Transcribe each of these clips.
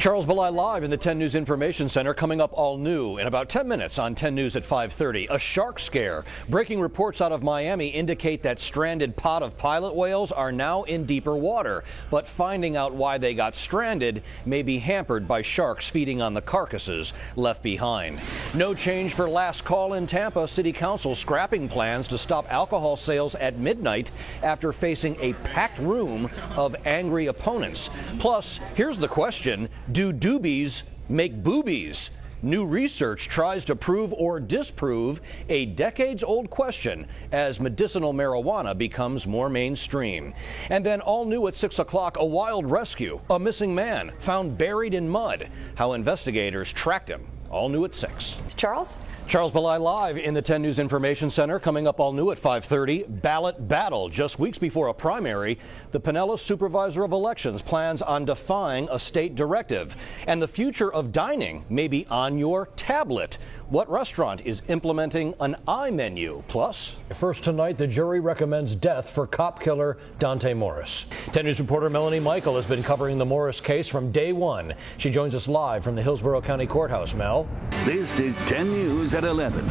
Charles Billi live in the 10 News Information Center, coming up all new in about 10 minutes on 10 News at 5:30. A shark scare. Breaking reports out of Miami indicate that stranded pod of pilot whales are now in deeper water. But finding out why they got stranded may be hampered by sharks feeding on the carcasses left behind. No change for last call in Tampa. City Council scrapping plans to stop alcohol sales at midnight after facing a packed room of angry opponents. Plus, here's the question. Do doobies make boobies? New research tries to prove or disprove a decades-old question as medicinal marijuana becomes more mainstream. And then all new at 6 o'clock, a wild rescue. A missing man found buried in mud. How investigators tracked him. All new at 6. Charles? Charles Billi live in the 10 News Information Center. Coming up all new at 5:30. Ballot battle. Just weeks before a primary, the Pinellas Supervisor of Elections plans on defying a state directive. And the future of dining may be on your tablet. What restaurant is implementing an iMenu? Plus, first tonight, the jury recommends death for cop killer Dante Morris. 10 News reporter Melanie Michael has been covering the Morris case from day one. She joins us live from the Hillsborough County Courthouse. Mel? This is 10 News at 11.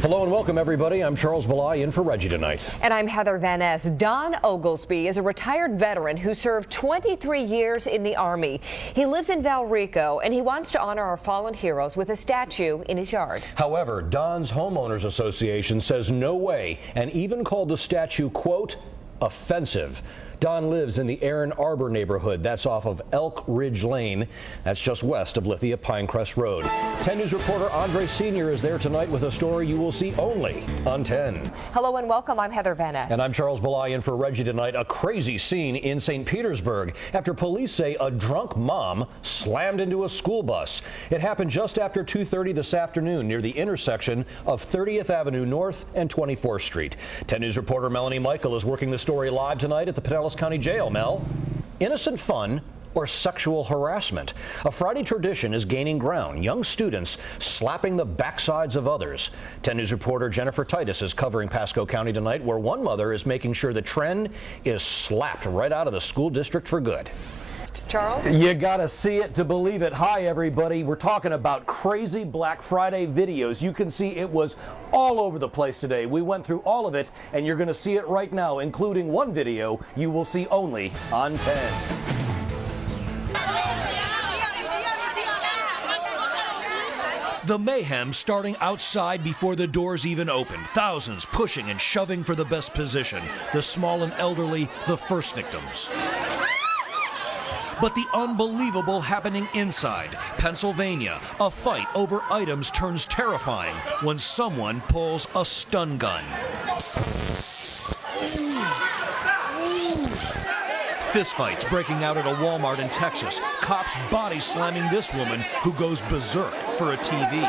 Hello and welcome, everybody. I'm Charles Billi in for Reggie tonight. And I'm Heather Van Ness. Don Oglesby is a retired veteran who served 23 years in the Army. He lives in Valrico, and he wants to honor our fallen heroes with a statue in his yard. However, Don's Homeowners Association says no way, and even called the statue, quote, offensive. Don lives in the Aaron Arbor neighborhood. That's off of Elk Ridge Lane. That's just west of Lithia Pinecrest Road. 10 News reporter Andre Sr. is there tonight with a story you will see only on 10. Hello and welcome. I'm Heather Van Ness. And I'm Charles Billi in for Reggie tonight. A crazy scene in St. Petersburg after police say a drunk mom slammed into a school bus. It happened just after 2:30 this afternoon near the intersection of 30th Avenue North and 24th Street. 10 News reporter Melanie Michael is working the story live tonight at the Pinellas County Jail. Mel, innocent fun or sexual harassment? A Friday tradition is gaining ground. Young students slapping the backsides of others. 10 News reporter Jennifer Titus is covering Pasco County tonight, where one mother is making sure the trend is slapped right out of the school district for good. Charles? You gotta see it to believe it. Hi, everybody. We're talking about crazy Black Friday videos. You can see it was all over the place today. We went through all of it, and you're gonna see it right now, including one video you will see only on 10. The mayhem starting outside before the doors even opened. Thousands pushing and shoving for the best position. The small and elderly, the first victims. But the unbelievable happening inside Pennsylvania. A fight over items turns terrifying when someone pulls a stun gun. Fistfights breaking out at a Walmart in Texas. Cops body slamming this woman who goes berserk for a TV.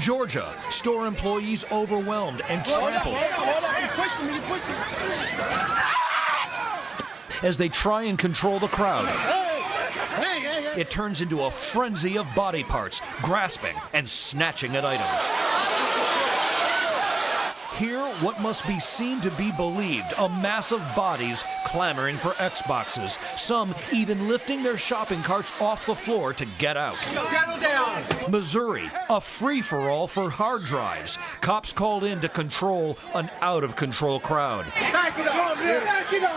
Georgia, store employees overwhelmed and trampled as they try and control the crowd. It turns into a frenzy of body parts, grasping and snatching at items. Here, what must be seen to be believed, a mass of bodies clamoring for Xboxes, some even lifting their shopping carts off the floor to get out. Settle down. Missouri, a free-for-all for hard drives. Cops called in to control an out-of-control crowd. Back it up. Back it up.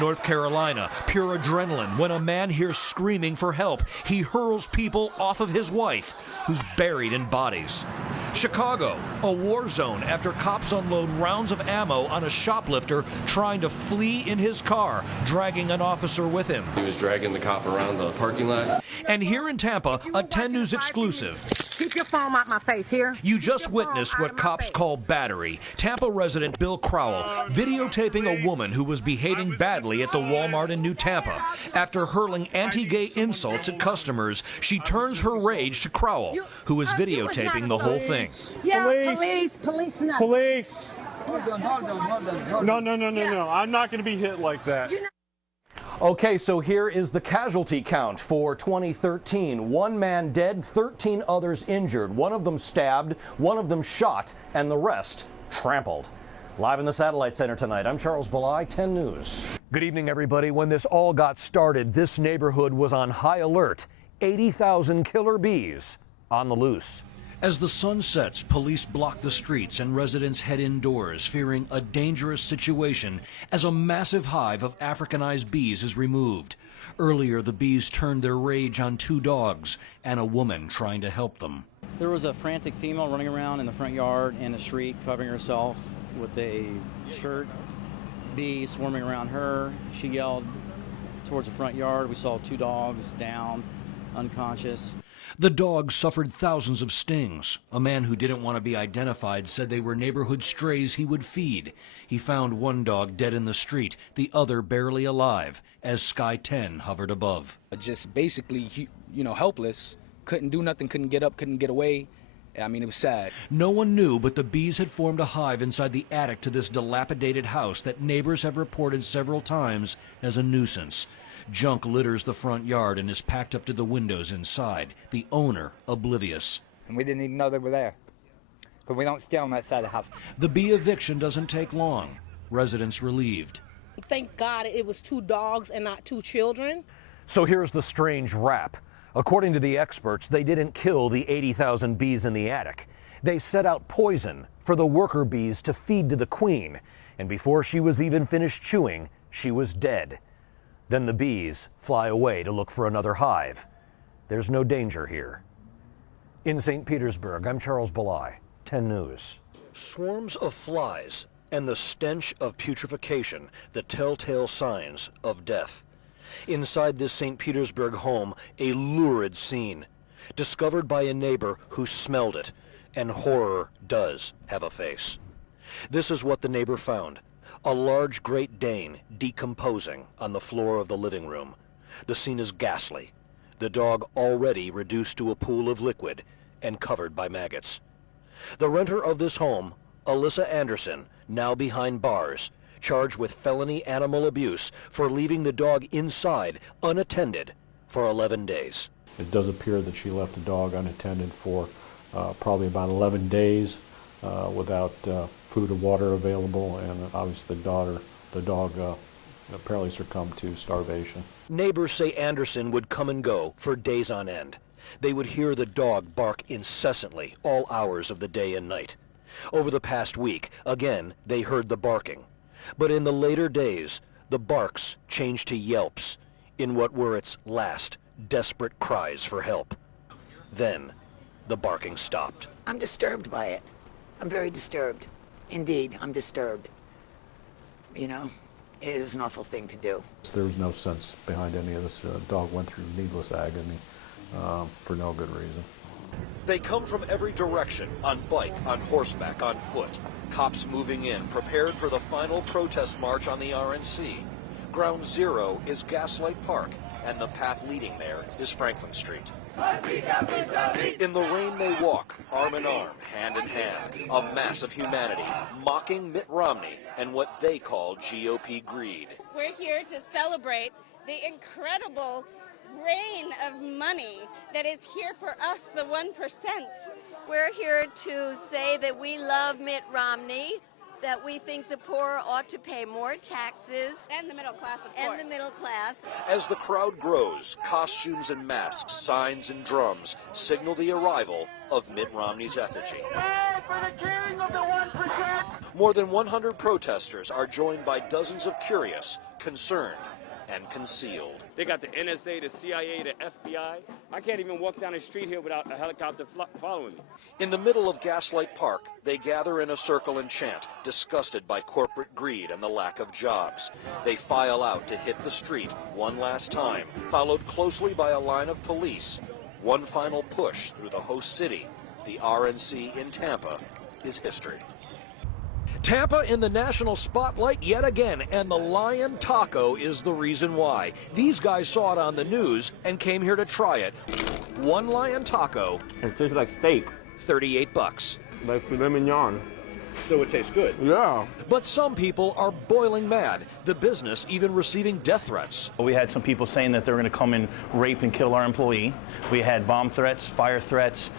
North Carolina, pure adrenaline when a man hears screaming for help. He hurls people off of his wife, who's buried in bodies. Chicago, a war zone after cops unload rounds of ammo on a shoplifter trying to flee in his car, dragging an officer with him. He was dragging the cop around the parking lot. And here in Tampa, a 10 News exclusive. Keep your phone out my face here. You just witnessed what cops call battery. Tampa resident Bill Crowell videotaping a woman who was behaving badly at the Walmart in New Tampa. After hurling anti-gay insults at customers, she turns her rage to Crowell, who is videotaping the whole thing. Yeah, Police. no. Police. Hold on. No. I'm not going to be hit like that. Okay, so here is the casualty count for 2013. 1 man dead, 13 others injured. One of them stabbed, one of them shot, and the rest trampled. Live in the Satellite Center tonight, I'm Charles Billi, 10 News. Good evening, everybody. When this all got started, this neighborhood was on high alert. 80,000 killer bees on the loose. As the sun sets, police block the streets and residents head indoors, fearing a dangerous situation as a massive hive of Africanized bees is removed. Earlier, the bees turned their rage on 2 dogs and a woman trying to help them. There was a frantic female running around in the front yard in the street, covering herself with a shirt. Bees swarming around her. She yelled towards the front yard. We saw 2 dogs down, unconscious. The dogs suffered thousands of stings. A man who didn't want to be identified said they were neighborhood strays he would feed. He found one dog dead in the street, the other barely alive, as Sky 10 hovered above. Just basically, helpless. Couldn't do nothing, couldn't get up, couldn't get away. I mean, it was sad. No one knew, but the bees had formed a hive inside the attic to this dilapidated house that neighbors have reported several times as a nuisance. Junk litters the front yard and is packed up to the windows inside, the owner oblivious. And we didn't even know they were there, because we don't stay on that side of the house. The bee eviction doesn't take long. Residents relieved. Thank God it was 2 dogs and not 2 children. So here's the strange rap. According to the experts, they didn't kill the 80,000 bees in the attic. They set out poison for the worker bees to feed to the queen. And before she was even finished chewing, she was dead. Then the bees fly away to look for another hive. There's no danger here. In St. Petersburg, I'm Charles Billi, 10 News. Swarms of flies and the stench of putrefaction, the telltale signs of death. Inside this St. Petersburg home, a lurid scene, discovered by a neighbor who smelled it, and horror does have a face. This is what the neighbor found. A large Great Dane decomposing on the floor of the living room. The scene is ghastly. The dog already reduced to a pool of liquid and covered by maggots. The renter of this home, Alyssa Anderson, now behind bars, charged with felony animal abuse for leaving the dog inside unattended for 11 days. It does appear that she left the dog unattended for probably about 11 days without food or water available, and obviously the dog apparently succumbed to starvation. Neighbors say Anderson would come and go for days on end. They would hear the dog bark incessantly all hours of the day and night. Over the past week, again, they heard the barking. But in the later days, the barks changed to yelps in what were its last desperate cries for help. Then, the barking stopped. I'm disturbed by it. I'm very disturbed. Indeed, I'm disturbed. It is an awful thing to do. There was no sense behind any of this. Dog went through needless agony for no good reason. They come from every direction, on bike, on horseback, on foot. Cops moving in, prepared for the final protest march on the RNC. Ground zero is Gaslight Park, and the path leading there is Franklin Street. In the rain they walk, arm in arm, hand in hand, a mass of humanity, mocking Mitt Romney and what they call GOP greed. We're here to celebrate the incredible rain of money that is here for us, the 1%. We're here to say that we love Mitt Romney, that we think the poor ought to pay more taxes. And the middle class, of course. And the middle class. As the crowd grows, costumes and masks, signs and drums signal the arrival of Mitt Romney's effigy. Hey, for the king of the 1%! More than 100 protesters are joined by dozens of curious, concerned, and concealed. They got the NSA, the CIA, the FBI. I can't even walk down the street here without a helicopter following me. In the middle of Gaslight Park, they gather in a circle and chant, disgusted by corporate greed and the lack of jobs. They file out to hit the street one last time, followed closely by a line of police. One final push through the host city, the RNC in Tampa, is history. Tampa in the national spotlight yet again, and the Lion Taco is the reason why. These guys saw it on the news and came here to try it. One Lion Taco. It tastes like steak. $38. Like filet mignon. So it tastes good? Yeah. But some people are boiling mad. The business even receiving death threats. We had some people saying that they were going to come and rape and kill our employee. We had bomb threats, fire threats,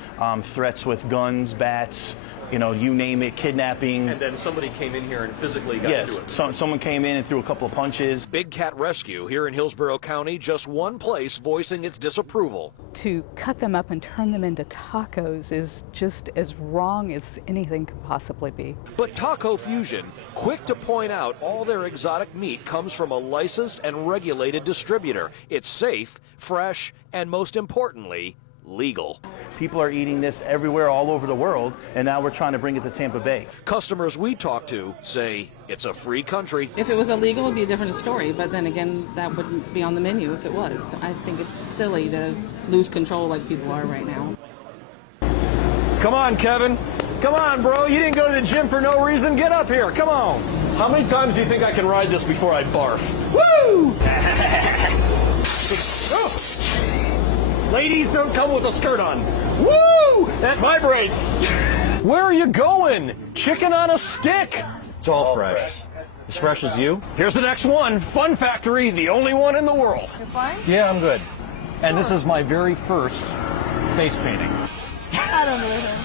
threats with guns, bats, you know, you name it, kidnapping. And then somebody came in here and physically got Yes, into it. someone came in and threw a couple of punches. Big Cat Rescue here in Hillsborough County, just one place voicing its disapproval. To cut them up and turn them into tacos is just as wrong as anything could possibly be. But Taco Fusion, quick to point out all their exotic meat comes from a licensed and regulated distributor. It's safe, fresh, and most importantly, legal. People are eating this everywhere all over the world, and now we're trying to bring it to Tampa Bay. Customers we talk to say it's a free country. If it was illegal, it'd be a different story, but then again, that wouldn't be on the menu if it was. I think it's silly to lose control like people are right now. Come on, Kevin. Come on, bro. You didn't go to the gym for no reason. Get up here. Come on. How many times do you think I can ride this before I barf? Woo! Ladies don't come with a skirt on. Woo! That vibrates. Where are you going? Chicken on a stick. It's all fresh. As fresh as you. Here's the next one. Fun Factory, the only one in the world. You're fine? Yeah, I'm good. And this is my very first face painting. I don't know him.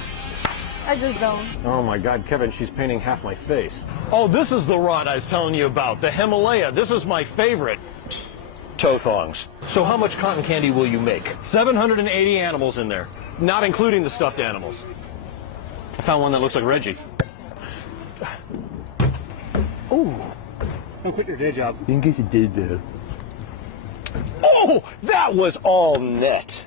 I just don't. Oh my God, Kevin, she's painting half my face. Oh, this is the rod I was telling you about, the Himalaya. This is my favorite. Toe thongs. So how much cotton candy will you make? 780 animals in there, not including the stuffed animals. I found one that looks like Reggie. Ooh. Don't quit your day job. You can get your day job. Oh, that was all net.